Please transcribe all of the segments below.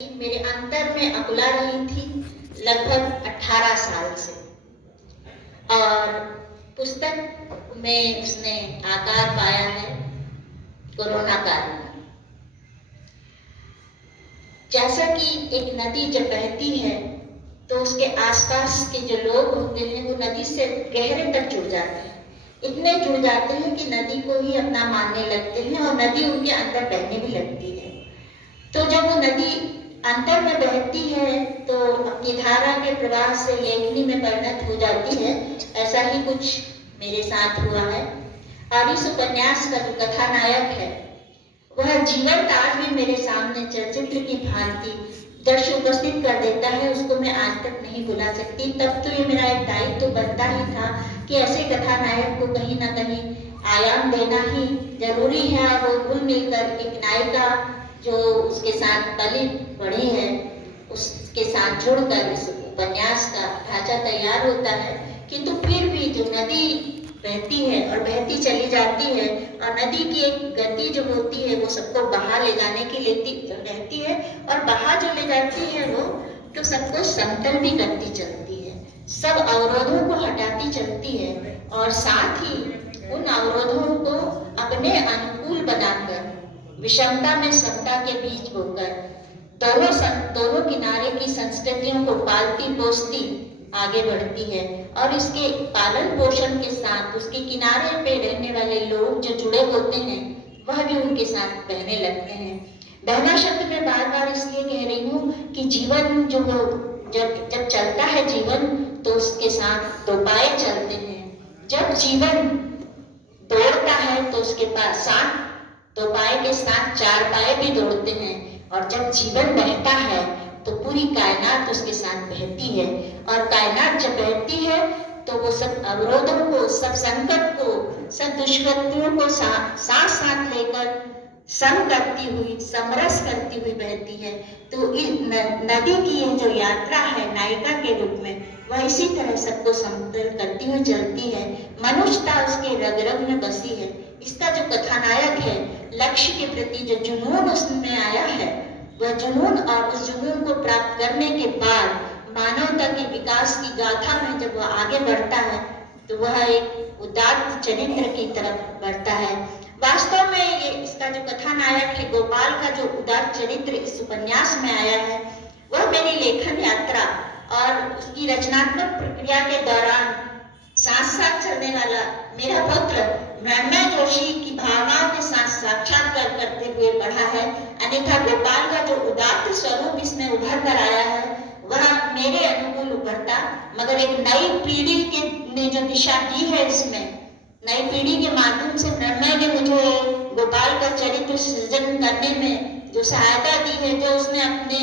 मेरे अंतर में अकुला रही थी लगभग 18 साल से, और पुस्तक में उसने आकार पाया है कोरोना काल में। जैसा कि एक नदी जब बहती है तो उसके आसपास के जो लोग होते हैं वो नदी से गहरे तक जुड़ जाते हैं, इतने जुड़ जाते हैं कि नदी को ही अपना मानने लगते हैं और नदी उनके अंदर बहने भी लगती है। तो जब वो नदी अंतर में बहती है तो अपनी धारा के प्रवाह से लेखनी में परिणत हो जाती है। ऐसा ही कुछ मेरे साथ हुआ है। और इस उपन्यास का जो कथानायक है वह जीवंत आज भी मेरे सामने चलचित्र की भांति दृश्य उपस्थित कर देता है। उसको मैं आज तक नहीं भुला सकती। तब तो ये मेरा एक दायित्व तो बनता ही था कि ऐसे कथानायक को कहीं ना कहीं आयाम देना ही जरूरी है। वो घुल मिलकर एक नायिका जो उसके साथ पली बढ़ी है उसके साथ जुड़कर इस उपन्यास का ढांचा तैयार होता है। किंतु फिर भी जो नदी बहती है और बहती चली जाती है, और नदी की एक गति जो होती है वो सबको बहा ले जाने की रहती है, और बहा जो ले जाती है वो तो सबको समतल भी करती चलती है, सब अवरोधों को हटाती चलती है, और साथ ही उन अवरोधों को अपने अनुकूल बनाकर विषमता में समता के बीच होकर दोनों किनारे की संस्कृतियों को पालती पोसती आगे बढ़ती है। और इसके पालन पोषण के साथ उसके किनारे पे रहने वाले लोग जो जुड़े होते हैं वह भी उनके साथ बहने लगते हैं। बहना शब्द मैं बार बार इसलिए कह रही हूँ कि जीवन जो हो जब चलता है जीवन तो उसके साथ दो पाए चलते हैं। जब जीवन दौड़ता है तो उसके पास साथ दो पाए के साथ चार पाए भी दौड़ते हैं, और जब जीवन बहता है तो पूरी कायनात उसके साथ बहती है। और कायनात जब बहती है तो वो सब अवरोधों को, सब संकट को, सब दुष्कृत्यों को साथ साथ लेकर सम करती हुई, समरस करती हुई बहती है। तो इस नदी की ये जो यात्रा है नायिका के रूप में, वह इसी तरह सबको समतल करती हुई चलती है। मनुष्यता उसके रग रग में बसी है। इसका जो कथानायक है, लक्ष्य के प्रति जो जुनून उसमें आया है, वह जुनून और उस जुनून को प्राप्त करने के बाद मानवता के विकास की गाथा में जब वह आगे बढ़ता है तो वह एक उदात्त चरित्र की तरफ बढ़ता है। वास्तव में ये इसका जो कथानायक है गोपाल का जो उदात्त चरित्र इस उपन्यास में आया है वह मेरी लेखन यात्रा और उसकी रचनात्मक प्रक्रिया के दौरान साथ साथ चलने वाला मेरा पुत्र मृण्मय जोशी की भावनाओं के साथ साक्षात्कार करते हुए बढ़ा है। अन्यथा गोपाल का जो उदात्त स्वरूप इसमें उभर कर आया है वह मेरे अनुकूल उभरता, मगर एक नई पीढ़ी के ने जो दिशा दी है इसमें, नई पीढ़ी के माध्यम से मृण्मय ने मुझे गोपाल का चरित्र सृजन करने में जो सहायता दी है, जो उसने अपने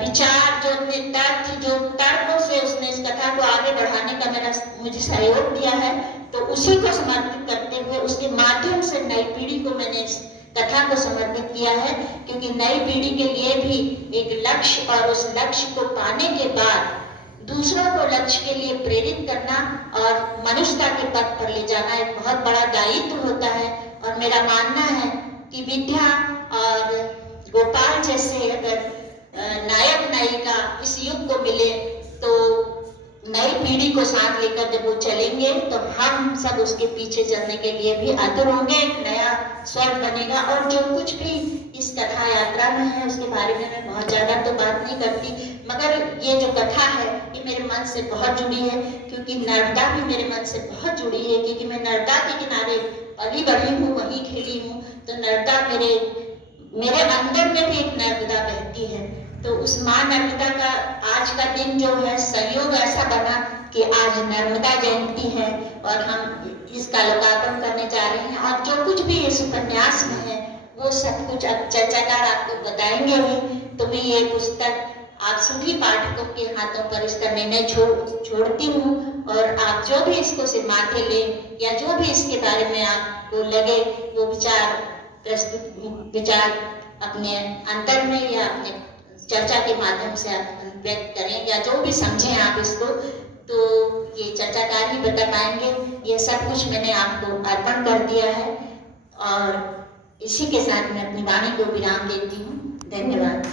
विचार, जो अपने तथ्य, जो तर्कों से उसने इस कथा को आगे बढ़ाने का मुझे सहयोग दिया है, तो उसी को समर्पित करते हुए उसके माध्यम से नई पीढ़ी को मैंने इस कथा को समर्पित किया है। क्योंकि नई पीढ़ी के लिए भी एक लक्ष्य और उस लक्ष्य को पाने के बाद दूसरों को लक्ष्य के लिए प्रेरित करना और मनुष्यता के पथ पर ले जाना एक बहुत बड़ा दायित्व होता है। और मेरा मानना है कि विद्या और गोपाल जैसे अगर नायक नायिका इस युग को मिले तो नई पीढ़ी को साथ लेकर जब वो चलेंगे तो हम सब उसके पीछे चलने के लिए भी आतुर होंगे। एक नया स्वर्ग बनेगा। और जो कुछ भी इस कथा यात्रा में है उसके बारे में मैं बहुत ज्यादा तो बात नहीं करती, मगर ये जो कथा है ये मेरे मन से बहुत जुड़ी है। क्योंकि नर्मदा भी मेरे मन से बहुत जुड़ी है, क्योंकि मैं नर्मदा के किनारे पली बढ़ी हूँ, वहीं खेली हूँ। तो नर्मदा मेरे अंदर में भी एक नर्मदा बहती है। तो उस माँ नर्मदा का आज का दिन जो है संयोग ऐसा बना कि आज नर्मदा जयंती है और हम इसका लोकार्पण करने जा रहे हैं। और जो कुछ भी इस उपन्यास में है वो सब कुछ अब चर्चाकार आपको बताएंगे ही। तो मैं ये पुस्तक आप सभी पाठकों के हाथों पर इसका निर्णय छोड़ती हूँ, और आप जो भी इसको से माथे लें या जो भी इसके बारे में आपको लगे वो विचार अपने अंतर में या अपने चर्चा के माध्यम से आप व्यक्त करें, या जो भी समझें आप इसको, तो ये चर्चाकार ही बता पाएंगे। ये सब कुछ मैंने आपको अर्पण कर दिया है और इसी के साथ मैं अपनी वाणी को विराम देती हूँ। धन्यवाद।